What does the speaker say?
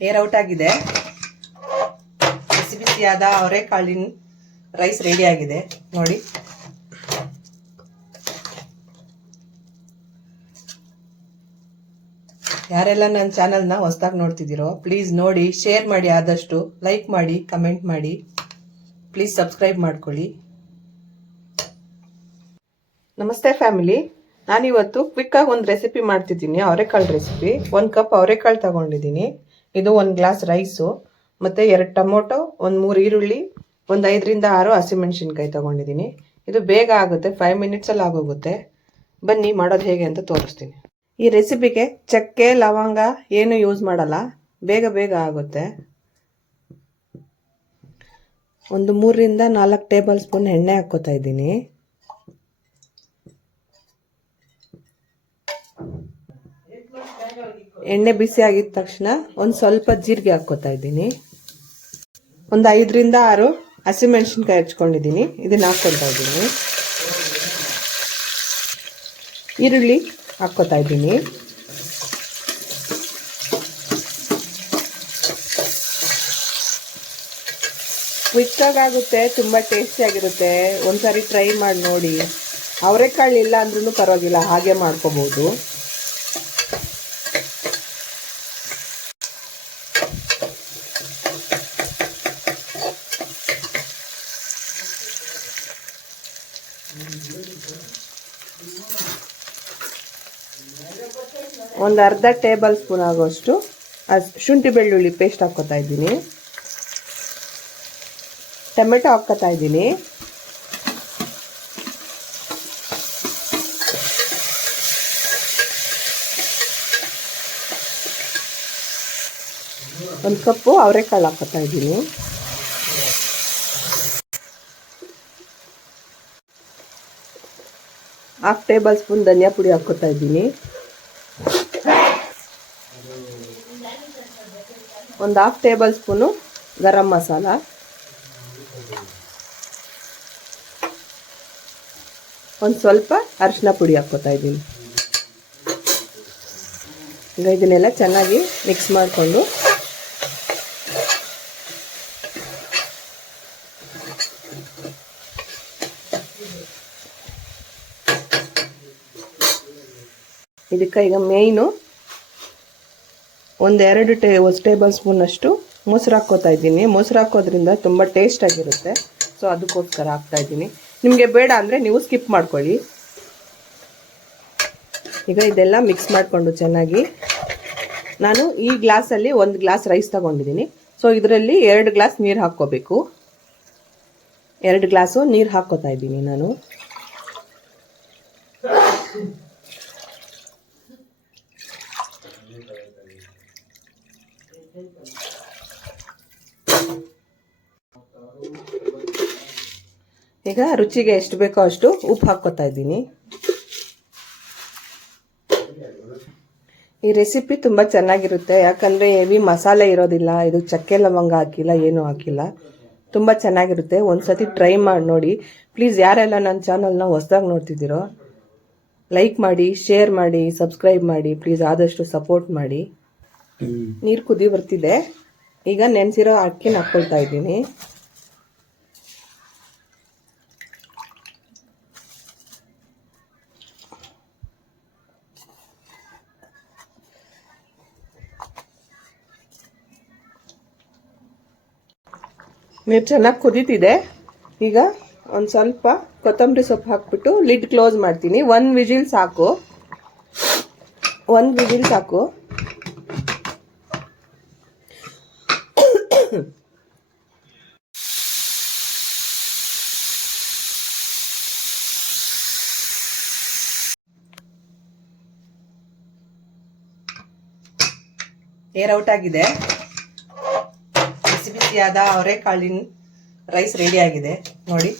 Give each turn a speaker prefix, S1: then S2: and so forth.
S1: Air out ಆಗಿದೆ. ಬಿಸಿ ಬಿಸಿಯಾದ ಅವರೆಕಾಳಿನ rice ready ಆಗಿದೆ. ನೋಡಿ. ಯಾರೆಲ್ಲ ನನ್ನ ಚಾನಲ್ನ ಹೊಸ್ದಾಗಿ ನೋಡ್ತಿದ್ದೀರೋ ಪ್ಲೀಸ್ ನೋಡಿ ಶೇರ್ ಮಾಡಿ ಆದಷ್ಟು ಲೈಕ್ ಮಾಡಿ ಕಮೆಂಟ್ ಮಾಡಿ. ಪ್ಲೀಸ್ ಸಬ್ಸ್ಕ್ರೈಬ್ ಮಾಡ್ಕೊಳ್ಳಿ. ನಮಸ್ತೆ ಫ್ಯಾಮಿಲಿ ನಾನಿವತ್ತು ಕ್ವಿಕ್ಕಾಗಿ ಒಂದು ರೆಸಿಪಿ ಮಾಡ್ತಿದ್ದೀನಿ, ಅವರೆಕಾಳು ರೆಸಿಪಿ ಒಂದು ಕಪ್ ಅವರೆಕಾಳು ತಗೊಂಡಿದ್ದೀನಿ. ಇದು ಒಂದು ಗ್ಲಾಸ್ ರೈಸು, ಮತ್ತು ಎರಡು ಟೊಮೊಟೊ, ಒಂದು ಮೂರು ಈರುಳ್ಳಿ, ಒಂದು ಐದರಿಂದ ಆರು ಹಸಿಮೆಣ್ಸಿನ್ಕಾಯಿ ತಗೊಂಡಿದ್ದೀನಿ. ಇದು ಬೇಗ ಆಗುತ್ತೆ ಫೈವ್ ಮಿನಿಟ್ಸಲ್ಲಿ ಆಗೋಗುತ್ತೆ. ಬನ್ನಿ, ಮಾಡೋದು ಹೇಗೆ ಅಂತ ತೋರಿಸ್ತೀನಿ. ಈ ರೆಸಿಪಿಗೆ ಚಕ್ಕೆ, ಲವಂಗ ಏನು ಯೂಸ್ ಮಾಡಲ್ಲ, ಬೇಗ ಬೇಗ ಆಗುತ್ತೆ. ಒಂದು ಮೂರರಿಂದ ನಾಲ್ಕು ಟೇಬಲ್ ಸ್ಪೂನ್ ಎಣ್ಣೆ ಹಾಕ್ಕೋತಾ ಇದ್ದೀನಿ. ಎಣ್ಣೆ ಬಿಸಿ ಆಗಿದ ತಕ್ಷಣ ಒಂದು ಸ್ವಲ್ಪ ಜೀರಿಗೆ ಹಾಕ್ಕೋತಾ ಇದ್ದೀನಿ. ಒಂದು ಐದರಿಂದ ಆರು ಹಸಿಮೆಣ್ಸಿನ್ಕಾಯಿ ಹಚ್ಕೊಂಡಿದ್ದೀನಿ. ಇದನ್ನ ಹಾಕ್ಕೊತಾ ಇದ್ದೀನಿ. ಈರುಳ್ಳಿ ಹಾಕ್ಕೋತಾ ಇದ್ದೀನಿ. ಕ್ವಿಕ್ಕಾಗಿ ಆಗುತ್ತೆ ತುಂಬ ಟೇಸ್ಟಿಯಾಗಿರುತ್ತೆ ಒಂದ್ಸರಿ ಟ್ರೈ ಮಾಡಿ ನೋಡಿ. ಅವರೆಕಾಳು ಇಲ್ಲ ಅಂದ್ರೂ ಪರವಾಗಿಲ್ಲ, ಹಾಗೆ ಮಾಡ್ಕೋಬೋದು. ಒಂದು ಅರ್ಧ ಟೇಬಲ್ ಸ್ಪೂನ್ ಆಗೋಷ್ಟು ಶುಂಠಿ ಬೆಳ್ಳುಳ್ಳಿ ಪೇಸ್ಟ್ ಹಾಕೋತಾ ಇದ್ದೀನಿ. ಟೊಮೆಟೊ ಹಾಕೋತಾ ಇದ್ದೀನಿ. ಒಂದು ಕಪ್ಪು ಅವರೆಕಾಳು ಹಾಕೋತಾ ಇದ್ದೀನಿ. ಹಾಫ್ ಟೇಬಲ್ ಸ್ಪೂನ್ ಧನಿಯಾ ಪುಡಿ ಹಾಕೋತಾ ಇದ್ದೀನಿ. ಒಂದು half table spoon garam masala. ಒಂದು ಸ್ವಲ್ಪ ಅರಿಶಿನ ಪುಡಿ ಹಾಕ್ಕೋತಾ ಇದ್ದೀನಿ. ಇದನ್ನೆಲ್ಲ ಚೆನ್ನಾಗಿ ಮಿಕ್ಸ್ ಮಾಡಿಕೊಂಡು ಇದಕ್ಕೆ ಈಗ ಮೇಯ್ನು ಒಂದೆರಡು ಟೇ ಟೇಬಲ್ ಸ್ಪೂನಷ್ಟು ಮೊಸರು ಹಾಕ್ಕೋತಾ ಇದ್ದೀನಿ. ಮೊಸರು ಹಾಕೋದ್ರಿಂದ ತುಂಬ ಟೇಸ್ಟಾಗಿರುತ್ತೆ ಸೊ ಅದಕ್ಕೋಸ್ಕರ ಹಾಕ್ತಾ ಇದ್ದೀನಿ. ನಿಮಗೆ ಬೇಡ ಅಂದರೆ ನೀವು ಸ್ಕಿಪ್ ಮಾಡ್ಕೊಳ್ಳಿ. ಈಗ ಇದೆಲ್ಲ ಮಿಕ್ಸ್ ಮಾಡಿಕೊಂಡು ಚೆನ್ನಾಗಿ ನಾನು ಈ ಗ್ಲಾಸಲ್ಲಿ ಒಂದು ಗ್ಲಾಸ್ ರೈಸ್ ತಗೊಂಡಿದ್ದೀನಿ. ಸೊ ಇದರಲ್ಲಿ ಎರಡು ಗ್ಲಾಸ್ ನೀರು ಹಾಕ್ಕೋಬೇಕು. ಎರಡು ಗ್ಲಾಸು ನೀರು ಹಾಕ್ಕೋತಾ ಇದ್ದೀನಿ ನಾನು. ಈಗ ರುಚಿಗೆ ಎಷ್ಟು ಬೇಕೋ ಅಷ್ಟು ಉಪ್ಪು ಹಾಕ್ಕೋತಾ ಇದ್ದೀನಿ. ಈ ರೆಸಿಪಿ ತುಂಬ ಚೆನ್ನಾಗಿರುತ್ತೆ. ಯಾಕಂದರೆ ಹೆವಿ ಮಸಾಲೆ ಇರೋದಿಲ್ಲ, ಇದು ಚಕ್ಕೆ ಲವಂಗ ಹಾಕಿಲ್ಲ, ಏನೂ ಹಾಕಿಲ್ಲ. ತುಂಬ ಚೆನ್ನಾಗಿರುತ್ತೆ. ಒಂದ್ಸತಿ ಟ್ರೈ ಮಾಡಿ ನೋಡಿ. ಪ್ಲೀಸ್ ಯಾರೆಲ್ಲ ನನ್ನ ಚಾನಲ್ನ ಹೊಸ್ದಾಗಿ ನೋಡ್ತಿದ್ದೀರೋ, ಲೈಕ್ ಮಾಡಿ, ಶೇರ್ ಮಾಡಿ, ಸಬ್ಸ್ಕ್ರೈಬ್ ಮಾಡಿ. ಪ್ಲೀಸ್ ಆದಷ್ಟು ಸಪೋರ್ಟ್ ಮಾಡಿ. ನೀರು ಕುದಿ ಬರ್ತಿದೆ. ಈಗ ನೆನೆಸಿರೋ ಅಕ್ಕಿನ ಹಾಕ್ಕೊಳ್ತಾ ಇದ್ದೀನಿ. ನೀರು ಚೆನ್ನಾಗಿ ಕುದೀತಿದೆ. ಈಗ ಒಂದು ಸ್ವಲ್ಪ ಕೊತ್ತಂಬರಿ ಸೊಪ್ಪು ಹಾಕ್ಬಿಟ್ಟು ಲಿಡ್ ಕ್ಲೋಸ್ ಮಾಡ್ತೀನಿ. ಒಂದು ವಿಜಿಲ್ ಸಾಕು. ಒಂದು ವಿಜಿಲ್ ಸಾಕು. ಏರ್ ಔಟ್ ಆಗಿದೆ. ಬಿಸಿ ಬಿಸಿಯಾದ ಅವರೆಕಾಳಿನ ರೈಸ್ ರೆಡಿ ಆಗಿದೆ. ನೋಡಿ.